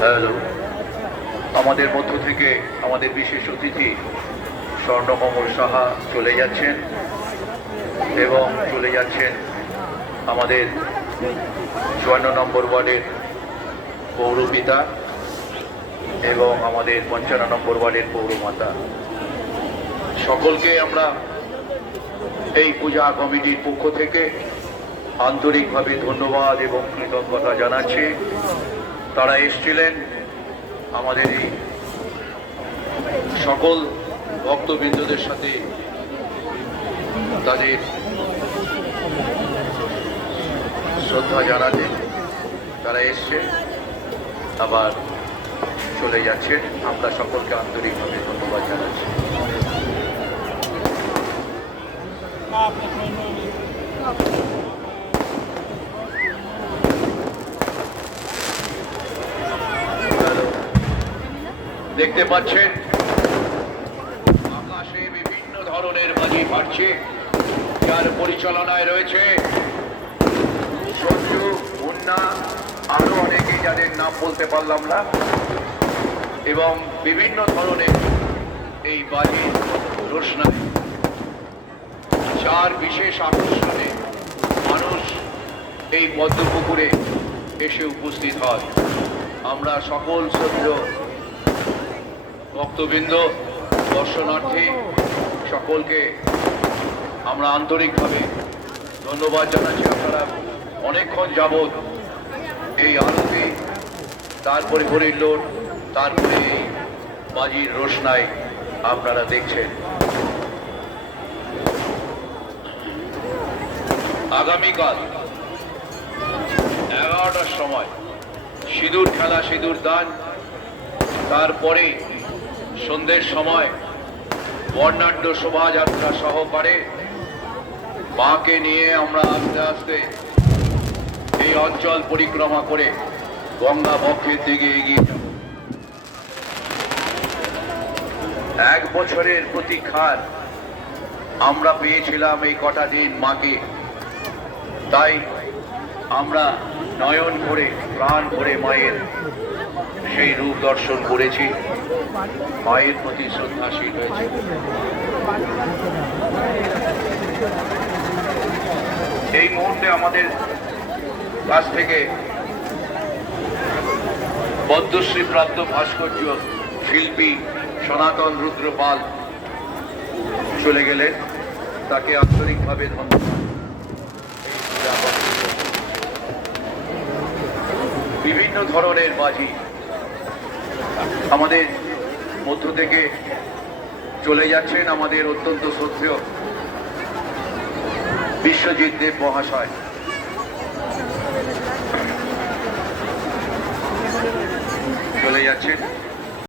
Hello, আমাদের মধ্য থেকে আমাদের বিশেষ অতিথি স্বর্ণকমল সাহা চলে যাচ্ছেন এবং চলে যাচ্ছেন আমাদের ৫৪ নম্বর ওয়ার্ডের পৌরপিতা এবং আমাদের ৫৫ নম্বর ওয়ার্ডের পৌরমাতা। সকলকে আমরা এই পূজা কমিটির পক্ষ থেকে আন্তরিকভাবে ধন্যবাদ এবং কৃতজ্ঞতা জানাচ্ছি। তারা এসেছিলেন আমাদের এই সকল ভক্তবৃন্দদের সাথে তাদের শ্রদ্ধা জানাতে। তারা এসছে আবার চলে যাচ্ছেন। আমরা সকলকে আন্তরিকভাবে ধন্যবাদ জানাচ্ছি। দেখতে পাচ্ছেন আকাশে বিভিন্ন ধরনের বাজি ফাটছে, যার পরিচালনায় রয়েছে সঞ্জু, মুন্না, আরো অনেকে যাদের নাম বলতে পারলাম না, এবং বিভিন্ন ধরনের এই বাজি রোশনাই, যার বিশেষ আকর্ষণে মানুষ এই পদ্মপুকুরে এসে উপস্থিত হয়। আমরা সকল শ্রদ্ধেয় ভক্তবৃন্দ, দর্শনার্থী সকলকে আমরা আন্তরিকভাবে ধন্যবাদ জানাচ্ছি। আপনারা অনেকক্ষণ যাবৎ এই আরতি, তারপরে হরিলোট, তারপরে এই বাজির রোশনাই আপনারা দেখছেন। আগামীকাল 11টার সময় সিঁদুর খেলা, সিঁদুর দান, তারপরে সন্ধ্যের সময় বর্ণাঢ্য শোভাযাত্রা সহকারে মাকে নিয়ে আমরা আস্তে আস্তে এই অঞ্চল পরিক্রমা করে গঙ্গা বক্ষের দিকে এগিয়ে যাব। 1 বছরের প্রতীক্ষার আমরা পেয়েছিলাম এই কটা দিন মাকে, তাই আমরা নয়ন ভরে প্রাণ ভরে মায়ের সেই রূপ দর্শন করেছি। মায়ের প্রতি শ্রদ্ধাশীল হয়েছে। এই মুহূর্তে আমাদের কাছ থেকে পদ্মশ্রী প্রাপ্ত ভাস্কর্য শিল্পী সনাতন রুদ্র পাল চলে গেলেন, তাকে আন্তরিকভাবে ধন্যবাদ। বিভিন্ন ধরনের বাজি আমাদের মধ্য থেকে চলে যাচ্ছেন আমাদের অত্যন্ত শ্রদ্ধেয় বিশ্বজিৎ দেব মহাশয়। চলে যাচ্ছেন।